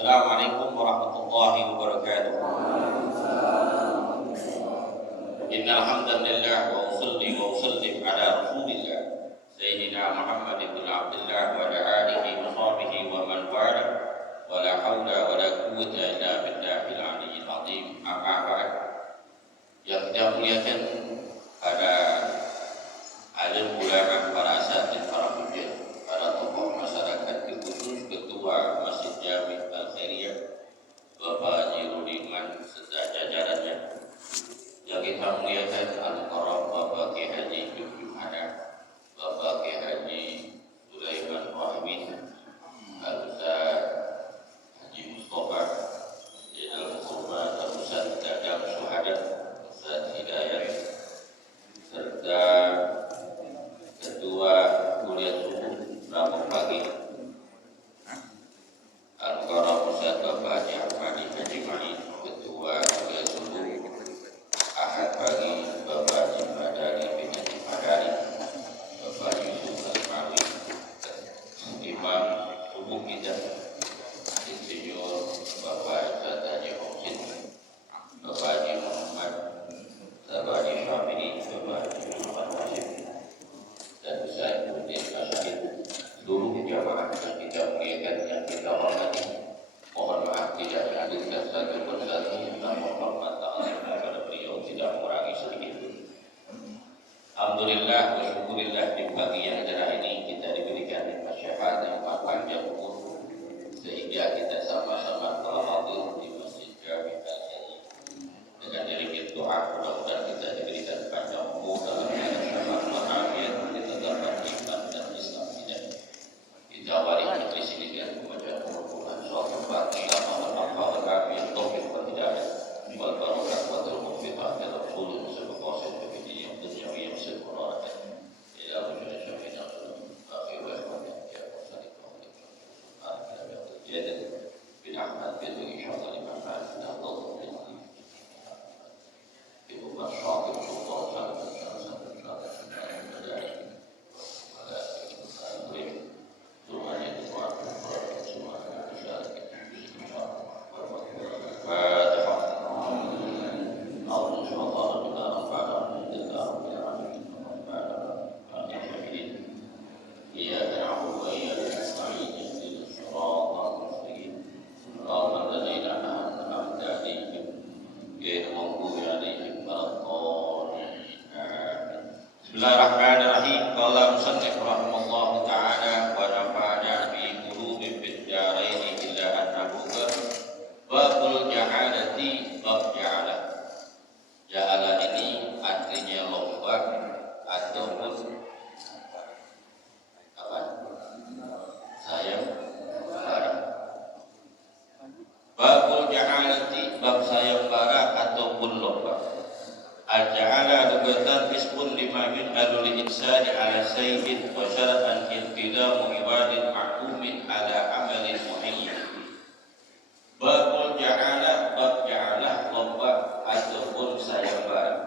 Assalamualaikum warahmatullahi wabarakatuh. Innal hamdalillah wa usalli wa usallim ala Rasulillah Sayyidina Muhammad ibn Abdullah wa ala alihi wa sahbihi wa man wala wa la hawla wa la quwwata illa billahil aliyyil azim. Amma ba'd. Yang kita muliakan pada alim ulama, para asatidz, para hujjah, para tokoh masyarakat, khusus ketua Masjid Jami Al-Khairiyah Bapak Haji Rudiman serta jajarannya. Yang kita muliakan Al-Karam Bapak Kiai Haji Juhana, Bapak Kiai Haji Sulaiman Rahmin, Al-Ustaz Haji Mustafa Jenderal Ketua Al-Ustaz Dadang Syuhada, Ustaz Hidayat, serta Ketua Kuliah Subuh Rabu pagi Al-Karam Ustaz Bapak Haji Ahmadi Haji Mani, Ketua Kuliah Subuh Ahad pagi Bapak Haji Madani bin Haji Madani, Bapak Yusuf Al-Mawi, Imam Subuh kita Insinyur Bapak Ustaz Haji Muhsin, Bapak Haji Muhammad, Bapak Haji Syafiri, Bapak Haji Muhammad Wasim, dan Ustaz Udin Asyid, seluruh jamaah yang kita muliakan, yang kita hormati. Mohon maaf tidak menghadirkan satu persatu, namun hormat ta'ala kepada beliau tidak mengurangi sedikit. Alhamdulillah wa syukurillah, di pagi yang cerah ini kita diberikan nikmat syafaat yang panjang umur, sehingga kita sama-sama telah hadir di Masjid Jami Al-Khairiyah. Dengan diri doa, mudah-mudahan kita diberikan panjang umur dalam keadaan syafaat walafiat, kita dapat iman dan Islam kita. Kita awali majlis ini dengan pembacaan Al-Quran surah Al-Fatihah, al-Fatihah, al-Fatihah, taufiq wal hidayah, wal barakah wa al-mufiqah ya Rasulullah sallallahu alaihi wa sallam, yang dunyawi yang sempurna ila wujud syafi'ina akhir wa ikhwanah ya wassalamualaikum warahmatullahi wabarakatuh. Bin Ahmad bin insyaallah lima ma'al Allah ibu masyarakat sultan Bismillahirrahmanirrahim. Qala musannif rahimallahu ta'ala wa nafa'ana bi qulubin fid darain illa annahu babul ja'alati bab ja'ala. Ja'ala ini artinya lomba ataupun apa? Sayang bara. Babul ja'alati bab sayang bara ataupun lomba. Al-ja'ala lugatan ismun lima min alul insani ala sayyidin wa syara'an iltidamu iwadin ma'umin ala amalin muhayyin. Babul ja'ala, bab ja'ala lomba ataupun sayembara.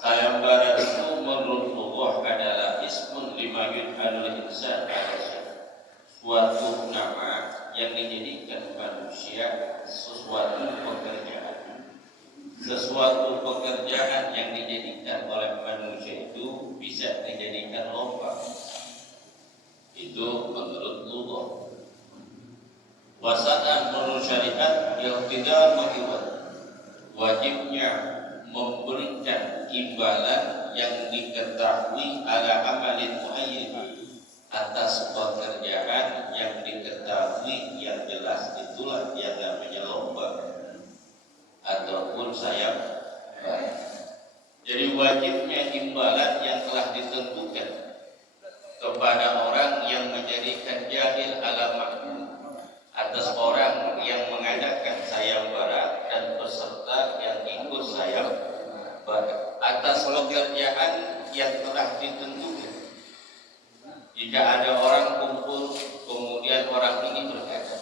Sayembara itu menurut Allah adalah ismun lima min alul insani ala sayyidin, suatu nama yang dijadikan manusia sesuatu pekerjaan. Sesuatu pekerjaan yang dijadikan oleh manusia itu bisa dijadikan lomba. Itu menurut Allah. Wasatan menurut syariat yang tidak mengiwat, wajibnya memberikan imbalan yang diketahui ala amalin muayyin, atas pekerjaan yang diketahui yang jelas, itulah yang namanya lomba ataupun sayap. Jadi wajibnya imbalan yang telah ditentukan kepada orang yang menjadikan jahil ala makhluk, atas orang yang mengadakan sayembara dan peserta yang ikut sayembara, atas pekerjaan yang telah ditentukan. Jika ada orang kumpul kemudian orang ini berkata,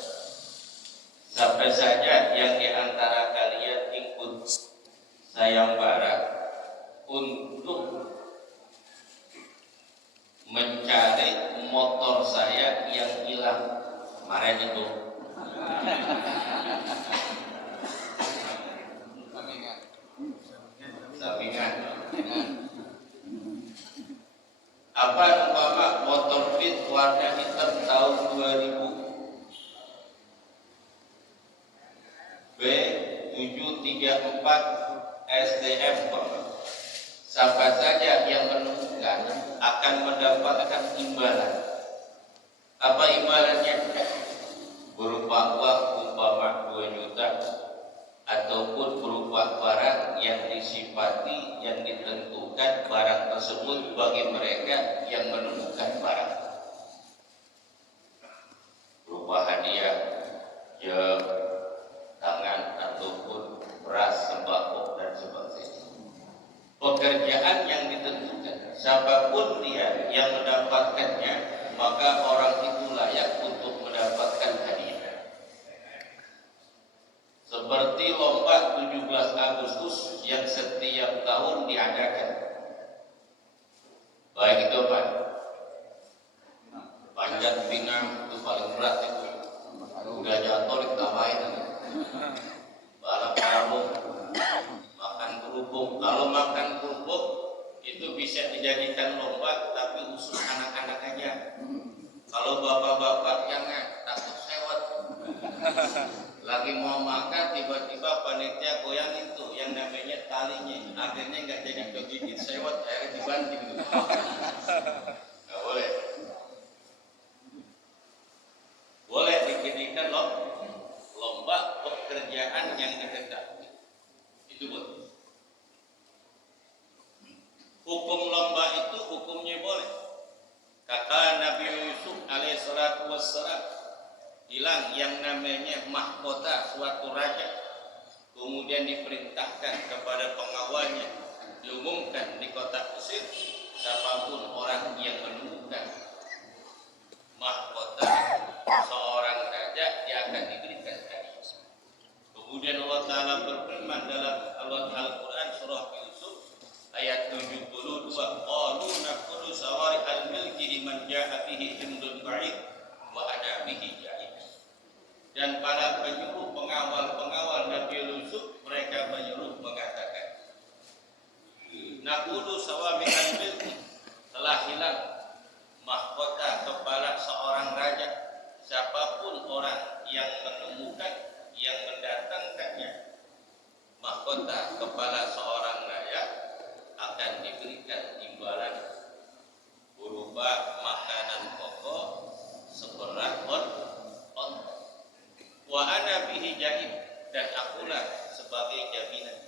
sampai saja yang diantara kalian ikut sayembara untuk mencari motor saya yang hilang kemarin itu. 34 SDM. Siapa saja yang menemukan akan mendapatkan imbalan. Apa imbalannya? Berupa uang umpama 2 juta ataupun berupa barang yang disifati yang ditentukan barang tersebut bagi mereka yang menemukan barang. Berupa hadiah, jam tangan ataupun beras, sembako dan sebagainya. Pekerjaan yang ditentukan, siapapun dia yang mendapatkannya, maka orang itu layak untuk mendapatkan hadiah. Seperti lomba 17 Agustus yang setiap tahun diadakan. Baik itu apa? Panjat pinang itu paling berat itu. Udah jatuh ditawain. Balap karung, makan kerupuk. Kalau makan kerupuk itu bisa dijadikan lomba, tapi usul anak-anak aja. Kalau bapak-bapak jangan, takut sewot. Lagi mau makan tiba-tiba panitia goyang itu yang namanya talinya, akhirnya nggak jadi kegigit sewot, akhirnya dibanting. Nggak boleh. Boleh dijadikan lomba pekerjaan yang dikehendaki. Itu boleh. Hukum lomba itu hukumnya boleh. Kata Nabi Yusuf alaihissalatu wassalam, hilang yang namanya mahkota suatu raja, kemudian diperintahkan kepada pengawalnya, diumumkan di kota Mesir, siapapun orang yang menemukan mahkota seorang raja, dia akan diberikan hadiah. Kemudian Allah Ta'ala berfirman dalam Al-Quran surah Yusuf ayat 72, qalu naqulu sawari al-milki liman ja'a bihi himdun ba'id wa ana bihi jahid. Dan para penyuruh pengawal Nabi Yusuf, mereka menyuruh mengatakan, naqulu sawari al-milki, telah hilang mahkota kepala seorang raja, siapapun orang yang menemukan, yang mendatangkannya, mahkota kepala seorang raja akan diberikan imbalan berupa makanan pokok seberat on. Wa ana bihi jahid, dan akulah sebagai jaminan.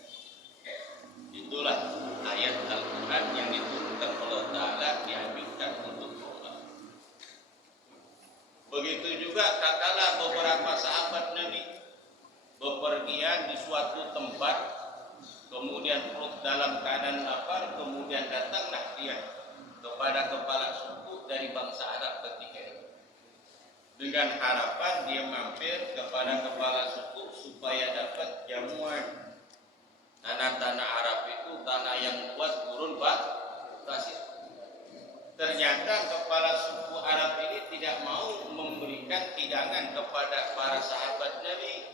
Itulah ayat Al-Quran yang diturunkan Allah Ta'ala dianjurkan untuk sholat. Begitu juga tatkala beberapa sahabat Nabi bepergian di suatu tempat, kemudian perut dalam keadaan lapar, kemudian datanglah dia kepada kepala suku dari bangsa Arab ketika itu, dengan harapan dia mampir kepada kepala suku supaya dapat jamuan. Tanah-tanah Arab itu tanah yang luas, gurun pasir. Ternyata kepala suku Arab ini tidak mau memberikan hidangan kepada para sahabat Nabi.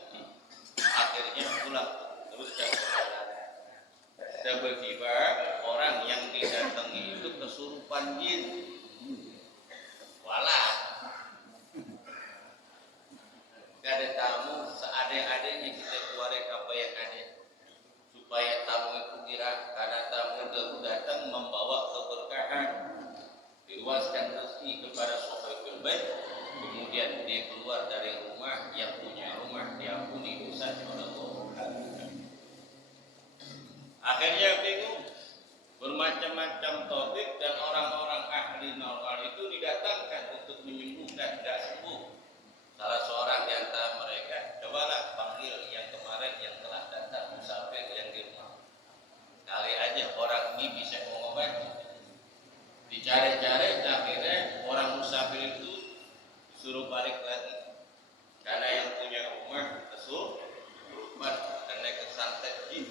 Akhirnya pulang teruskan perjalanan. Tiba-tiba orang yang didatangi itu kesurupan jin. Walah, gak ada tamu, seadanya-adanya kita keluarin apa yang ada, supaya tamu itu kira, karena tamu itu datang membawa keberkahan, diluaskan rezeki kepada sahibul bait, kemudian dia keluar dari rumah, yang punya rumah diampuni dosa oleh Allah. Akhirnya bingung, bermacam-macam topik, dan orang-orang ahli nalar itu didatangkan untuk menyembuhkan, tidak sembuh. Salah seorang di antara mereka, cobalah panggil yang kemarin yang telah datang musafir yang di rumah. Kali aja orang ini bisa mengobati. Dicari-cari, akhirnya orang musafir itu suruh balik lagi, karena yang punya rumah kesurupan karena kesantet jin.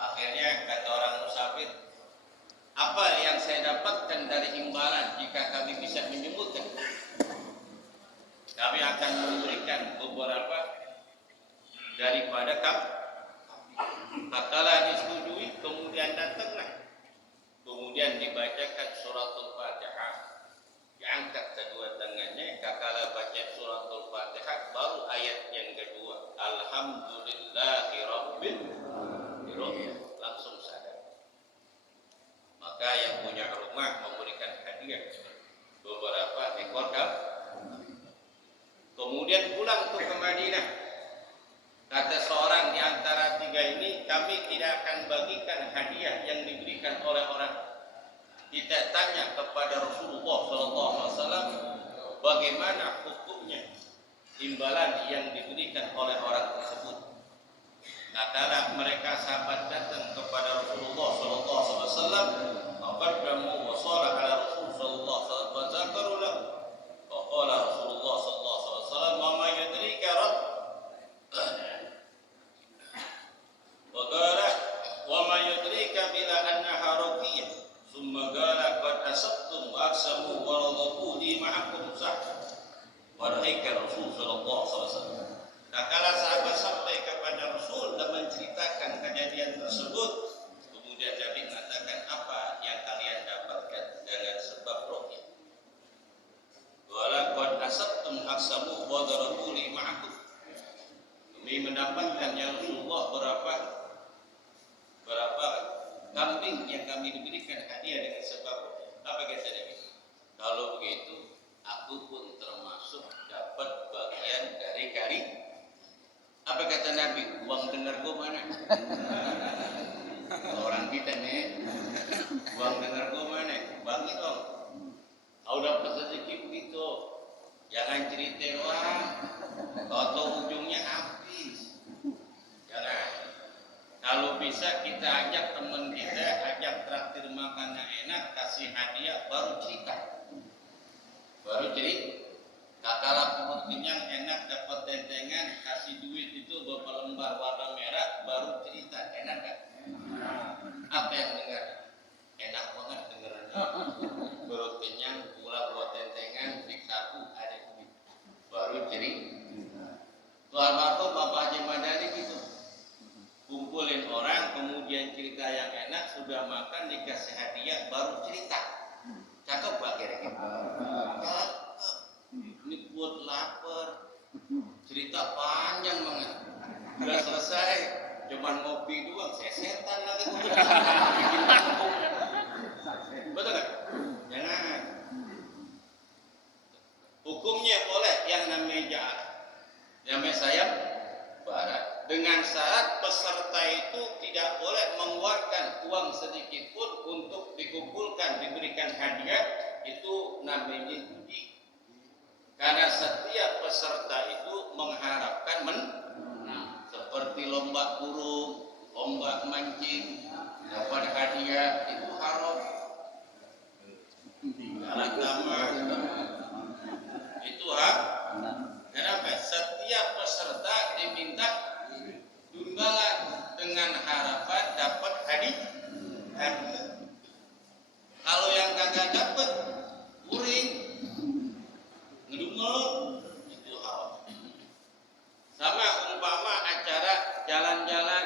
Akhirnya kata orang musafir, apa yang saya dapatkan dari imbalan jika kami bisa menyembuhkan? Kami akan memberikan beberapa daripada kamu. Tatkala disetujui, kemudian datanglah, kemudian dibacakan suratul Fatihah, diangkat kedua tangannya. Tatkala baca suratul Fatihah, baru ayat yang kedua, alhamdulillah Kemudian pulang tuh ke Madinah. Kata seorang di antara tiga ini, kami tidak akan bagikan hadiah yang diberikan oleh orang. Kita tanya kepada Rasulullah SAW, bagaimana hukumnya imbalan yang diberikan oleh orang tersebut. Katalah mereka sahabat datang kepada Rasulullah SAW, faqaddamu wa sala ala Rasul sallallahu alaihi wasallam wa zakaru lahu. Faqala Rasulullah sallallahu alaihi wasallam, "Wa ma yudrika rabb?" Faqala, "Wa ma yudrika bila annaha raqiyah." Summa qala, "Qad asabtum wa aqsamu wa radhabu li ma'akum sah." Wahai Rasul sallallahu alaihi wasallam. Nah, kala sahabat sampai kepada Rasul dan menceritakan kejadian tersebut, kemudian Nabi mengatakan, apa yang kalian dapatkan dengan sebab ruqyah? Wala qad asabtum aqsamu wa darabu li ma'akum. Kami mendapatkan ya Rasulullah berapa kambing yang kami diberikan hadiah dengan sebab ruqyah. Apa kata Nabi? Kalau begitu, aku pun termasuk dapat bagian dari kali. Apa kata Nabi? Uang dengar gua mana? Orang kita nih, uang dengar gua mana? Bagi dong. Kau dapat rezeki begitu, jangan ceritain orang, atau ujungnya habis. Jangan. Kalau bisa kita ajak teman kita, ajak traktir makanan enak, kasih hadiah, baru cerita. Baru cerita. Katalah perut kenyang enak dapat tentengan, kasih duit itu beberapa lembar warna merah, baru cerita. Enak kan? Apa yang dengar? Enak banget dengarnya. Perut kenyang, pula buat tentengan, beli sapu, ada duit, baru cerita. Tuh almarhum Bapak Haji Madani gitu, kumpulin orang, kemudian cerita yang enak, sudah makan dikasih hadiah, baru cerita. Cakep gak kira-kira? Ini buat lapar, cerita panjang banget. Udah selesai, cuman ngopi doang, setan lagi. Betul kan? Jangan. Hukumnya boleh yang namanya jahat, yang namanya sayap barat. Dengan syarat peserta itu tidak boleh mengeluarkan uang sedikit pun untuk dikumpulkan, diberikan hadiah. Itu namanya judi. Karena setiap peserta itu mengharapkan menang, seperti lomba burung, lomba mancing, dapat hadiah, itu haram. Agama itu kenapa? Setiap peserta diminta imbalan dengan harapan dapat hadiah. Kalau yang kagak dapat, uring, ngedumel, itu haram. Sama umpama acara jalan-jalan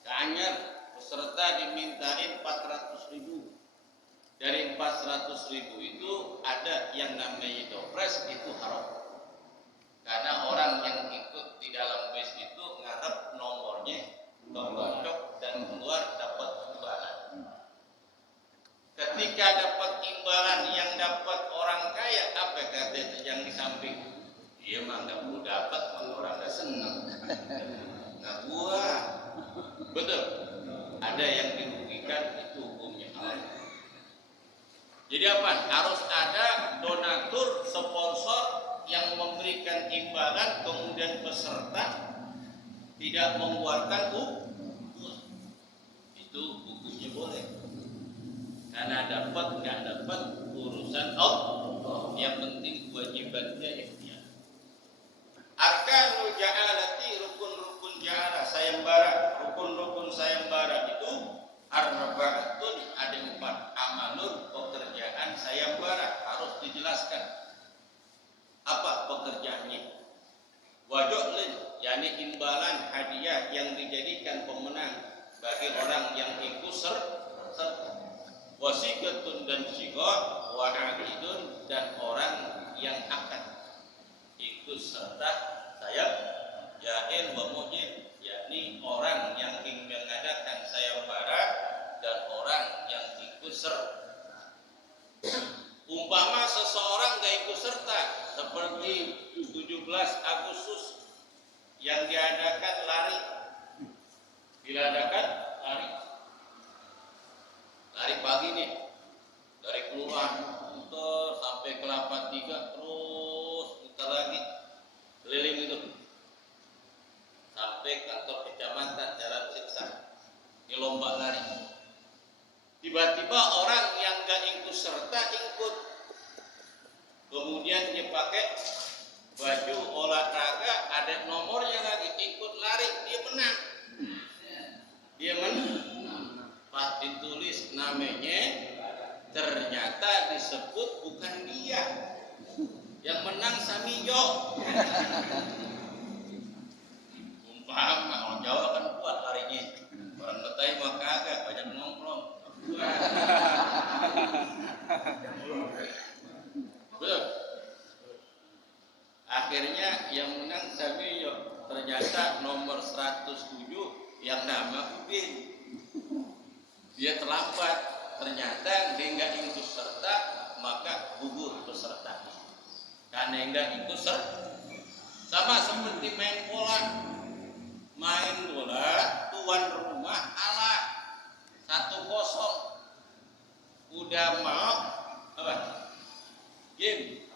ke Anyer, peserta dimintain 400.000. Dari 400.000 itu ada yang namanya dopres, itu haram. Karena orang yang ikut di dalam bus itu ngarep nomornya kebocok dan keluar dapat imbalan. Ketika dapat imbalan yang dapat orang kaya, apa kata yang di samping? Dia mah nggak perlu dapat, orang nggak seneng. Nggak buah, betul. Ada yang dirugikan, itu hukumnya haram. Jadi apa? Harus ada donatur, sponsor yang memberikan imbalan, kemudian peserta tidak mengeluarkan uang. Itu hukumnya boleh. Karena dapat nggak dapat urusan Allah. Yang penting kewajibannya ikhtiar. Arkanul ja'alati, rukun-rukun ja'alah sayembara, rukun-rukun sayembara itu arba'atun, ada 4. Amalun, pekerjaan sayembara, harus dijelaskan apa pekerjaannya. Wajolin, yakni imbalan hadiah yang dijadikan pemenang bagi orang yang ikut serta. Wasiqatun, dan siqah, wa'idun, dan orang yang akan ikut serta sayap, yain wa mujib, yakni orang yang ingin mengadakan sayembara dan orang yang ikut serta. Umpama seseorang gak ikut serta, seperti 17 Agustus yang diadakan lari, lari pagi nih dari kelurahan muter sampai ke Kelapa 3 terus muter lagi keliling itu sampai kantor kecamatan Jalan Siksa. Ini lomba lari. Tiba-tiba orang yang gak ikut serta ikut. Kemudian dia pakai baju olahraga, ada nomornya lagi, ikut lari, dia menang. Pas ditulis namanya, ternyata disebut bukan dia. Yang menang Samijo. Umpama orang Jawa kan kuat larinya. Orang Betawi mah kagak, banyak nongkrong. Betul. Akhirnya yang menang Samijo, ternyata nomor 107 yang nama Udin. Dia terlambat, ternyata dia nggak ikut serta, maka gugur peserta. Karena nggak ikut serta, sama seperti main bola, tuan rumah kalah 1-0, udah mau apa? Game,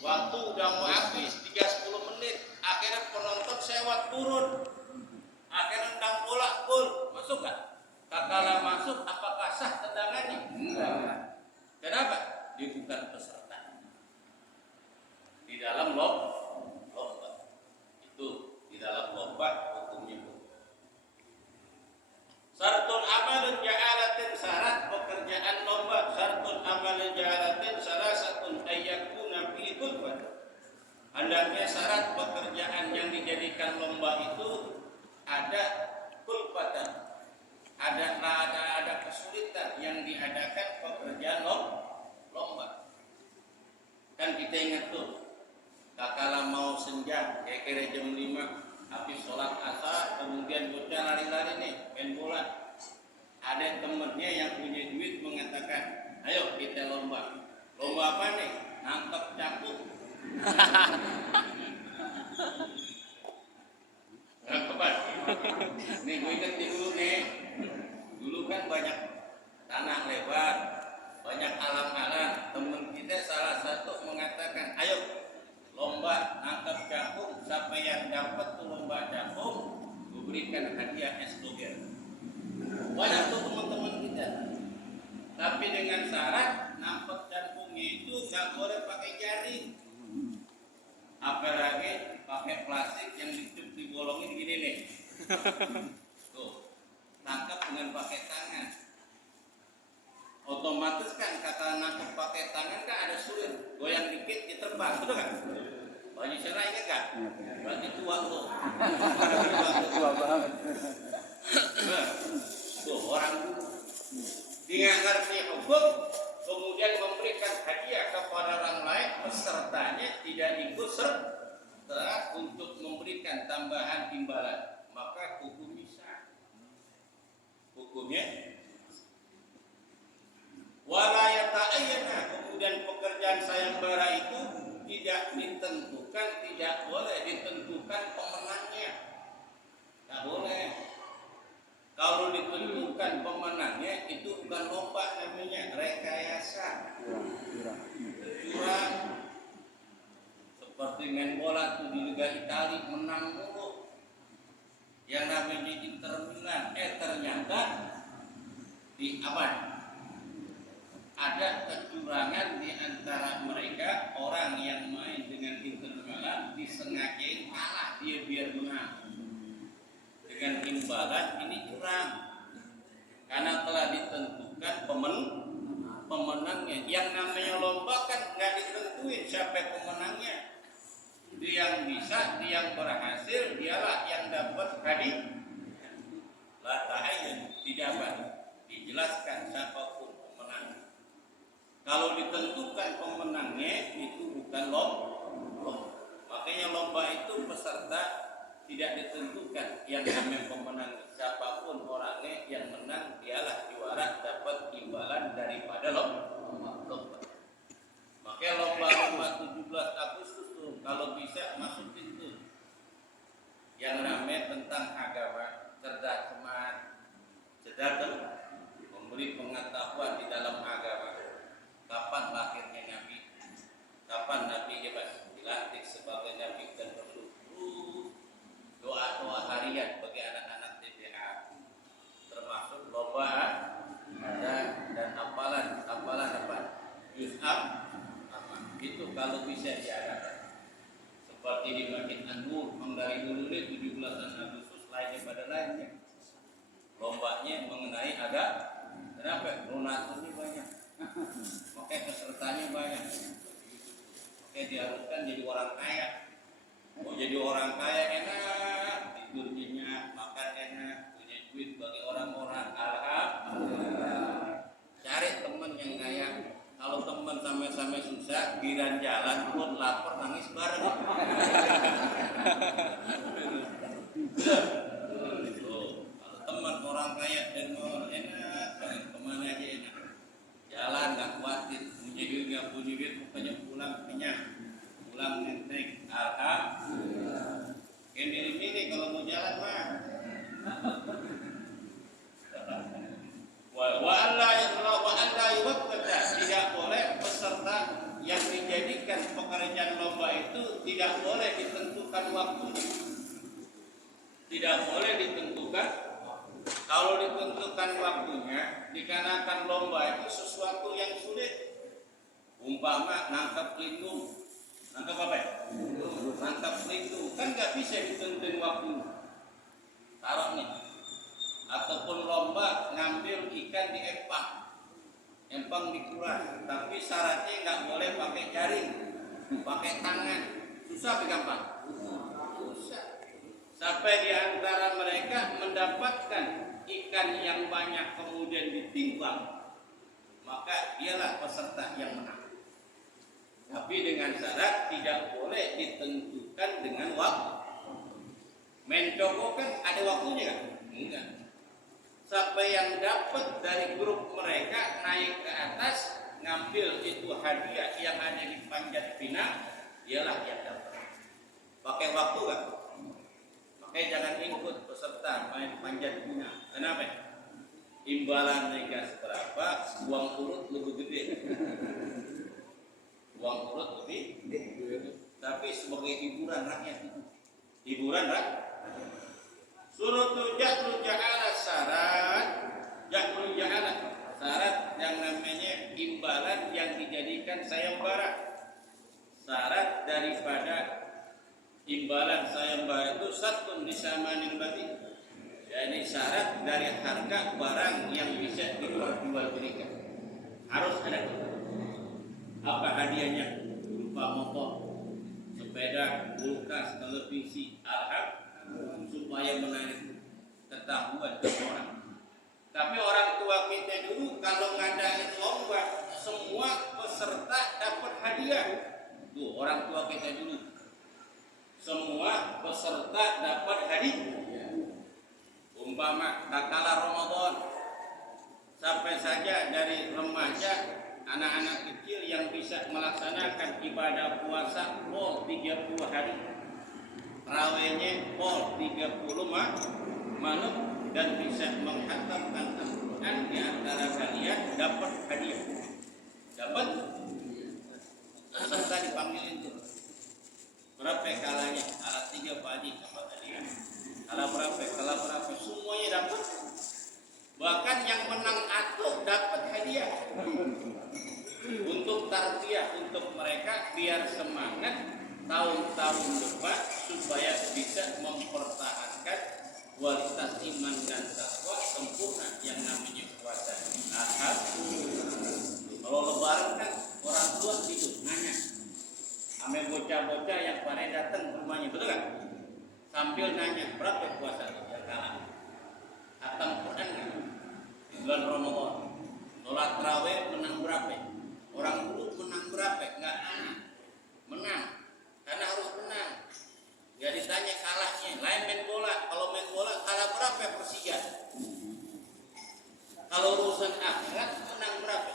waktu udah mau habis 3-10 menit, akhirnya penonton sewa turun, akhirnya tendang bola gol, masuk gak? Kakala masuk, apakah sah tendangannya? Enggak. Kenapa? Dia bukan peserta. Di dalam lomba. Itu di dalam lomba hukumnya. Syartul amalin ja'alatin, syarat pekerjaan lomba. Syartul amalin ja'alatin salasatun ayyakuna fi kulfat. Hendaknya syarat pekerjaan yang dijadikan lomba itu ada kulfatan. Ada kesulitan yang diadakan pekerjaan lomba. Kan kita ingat tuh, kakala mau senja, kira-kira jam 5, habis sholat asar, kemudian bocah lari-lari nih, main bola. Ada temennya yang punya duit mengatakan, ayo kita lomba. Lomba apa nih? Nangkep cakuk. Nangkepan. Nih gue inget dulu nih. Dulu kan banyak tanah lebar, banyak alam-alam. Temen kita salah satu mengatakan, ayo lomba nangkap cakung, siapa yang dapat tuh lomba cakung, gue berikan hadiah es doger. Banyak tuh teman-teman kita. Tapi dengan syarat nangkap cakungnya itu nggak boleh pakai jaring, apalagi pakai plastik yang digolongin gini nih. Tuh. Nangkap dengan pakai tangan, otomatis kan kata nangkap pakai tangan kan ada sulit, goyang dikit dia terbang, betul kan? Baju cerah ingat kan? Berarti tua tuh. Tua banget. Tuh orang dia ngerti hukum, kemudian memberikan hadiah kepada orang lain, pesertanya tidak ikut serta untuk memberikan tambahan imbalan, maka hukumnya wala yata'ayyana, kemudian pekerjaan sayembara itu tidak ditentukan, tidak boleh ditentukan pemenangnya, tak boleh. Kalau ditentukan pemenangnya itu bukan lomba, namanya rekayasa, curang. Seperti main bola tuh di Liga Italia menang mulu, yang namanya Inter Milan, ternyata di ada kecurangan di antara mereka. Orang yang main dengan Inter Milan disengajain kalah dia biar menang dengan imbalan. Ini curang karena telah ditentukan pemenangnya. Yang namanya lomba kan nggak ditentuin siapa pemenangnya. Dia yang bisa, dia yang berhasil, dialah yang dapat hadiah. La ta'ayyun, tidak dijelaskan siapapun pemenang. Kalau ditentukan pemenangnya itu bukan lomba. Makanya lomba itu peserta tidak ditentukan. Yang namanya pemenang siapapun orangnya, yang menang dialah juara, dapat imbalan daripada lomba. Makanya lomba 17 Agustus kalau bisa masuk pintu yang ramai tentang agama, cerdas memberi pengetahuan di dalam agama. Kapan lahirnya Nabi? Kapan Nabi dilantik sebagai Nabi dan Rasul? Doa-doa harian bagi anak-anak TPA, termasuk lomba dan hafalan apa? Yus'am itu kalau bisa diadakan. Seperti di Masjid An-Nur, dari dulu 17 Agustus lainnya pada lainnya. Lombanya mengenai kenapa? Donaturnya banyak, makanya pesertanya banyak. Makanya diharuskan jadi orang kaya. Mau jadi orang kaya enak, tidurnya makan enak, punya duit bagi orang-orang. Alhamdulillah. Cari teman yang kaya. Kalau teman sama-sama susah, giran jalan pun lapar nangis bareng. Kalau teman orang kaya dan mau enak, kemana aja enak. Jalan nggak khawatir, punya duit nggak punya duit, pokoknya pulang kenyang, pulang nenteng. Alhamdulillah. Ini kalau mau jalan mah. Wa alla yuwaqqata, tidak boleh peserta yang dijadikan pekerjaan lomba itu tidak boleh ditentukan waktunya. Tidak boleh ditentukan. Kalau ditentukan waktunya, dikarenakan lomba itu sesuatu yang sulit. Umpama nangkap lindung, nangkap apa ya? Nangkap lindung, kan nggak bisa ditentuin waktu. Taruh nih. Ataupun lomba ngambil ikan di empang dikuras, tapi syaratnya nggak boleh pakai jaring, pakai tangan. Susah apa gampang? Susah. Sampai di antara mereka mendapatkan ikan yang banyak kemudian ditimbang, maka dialah peserta yang menang. Tapi dengan syarat tidak boleh ditentukan dengan waktu. Main coko kan ada waktunya kan? Enggak. Sampai yang dapat dari grup mereka naik ke atas, ngambil itu hadiah yang ada di panjat pinang, dialah yang dapat. Pakai waktu kan? Makanya jangan ikut peserta main panjat pinang. Kenapa? Imbalan mereka seberapa, uang urut lebih gede. Uang urut lebih gede. Tapi sebagai hiburan rakyat itu. Hiburan rakyat. Surutu ja'lu ja'ala syarat yang namanya imbalan yang dijadikan sayembara. Syarat daripada imbalan sayembara itu satun disamanin bati. Jadi syarat dari harga barang yang bisa diperjualbelikan. Harus ada. Apa hadiahnya? Berupa motor, sepeda, kulkas, televisi, supaya menarik ketahuan ke orang. Tapi orang tua kita dulu kalau ngadain lomba, semua peserta dapat hadiah. Tuh orang tua kita dulu, semua peserta dapat hadiah. Umpama tatkala Ramadan, sampai saja dari remaja, anak-anak kecil yang bisa melaksanakan ibadah puasa 30 hari. Rawenya 30 malam dan bisa menghatamkan Al-Quran di antara kalian dapat hadiah. Dapat peserta dipanggilin tuh. Berapa kalanya? Alat 3 pagi dapat hadiah. Alat berapa? Semuanya dapat. Bahkan yang menang atuh dapat hadiah. Untuk tarbiyah untuk mereka biar semangat tahun-tahun depan supaya bisa mempertahankan kualitas iman dan takwa sempurna yang namanya puasa. Kalau lebaran kan orang tua gitu nanya, ame bocah-bocah yang pada datang ke rumahnya, betul kan? Sambil nanya berapa puasa yang kalah, khatam Quran kan? Bulan Ramadan, sholat tarawih menang berapa? Orang dulu menang berapa? Enggak menang. Karena harus menang. Gak ditanya kalahnya. Lain main bola. Kalau main bola kalah berapa Persija? Kalau urusan akhirat menang berapa?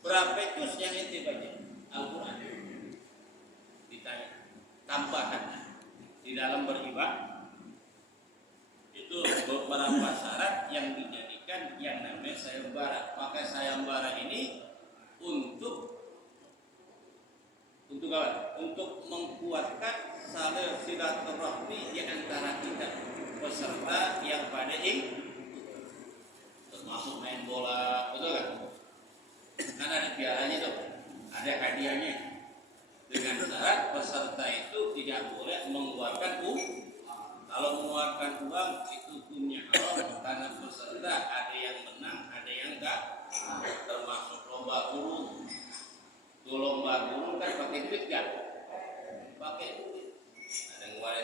Berapa juz yang ente baca? Al-Quran. Ditanya. di dalam beribadah itu beberapa syarat yang dijadikan yang namanya sayembara. Maka sayembara ini untuk apa? Untuk menguatkan silaturahmi di antara kita peserta yang pada termasuk main bola, betul kan? Kan ada pialanya tuh, ada hadiahnya. Dengan syarat peserta itu tidak boleh mengeluarkan uang. Kalau mengeluarkan uang itu punya Allah, karena peserta ada yang menang, ada yang enggak. Termasuk lomba burung. Tuh lomba burung kan pakai duit kan? Pakai duit. Ada yang ngeluarin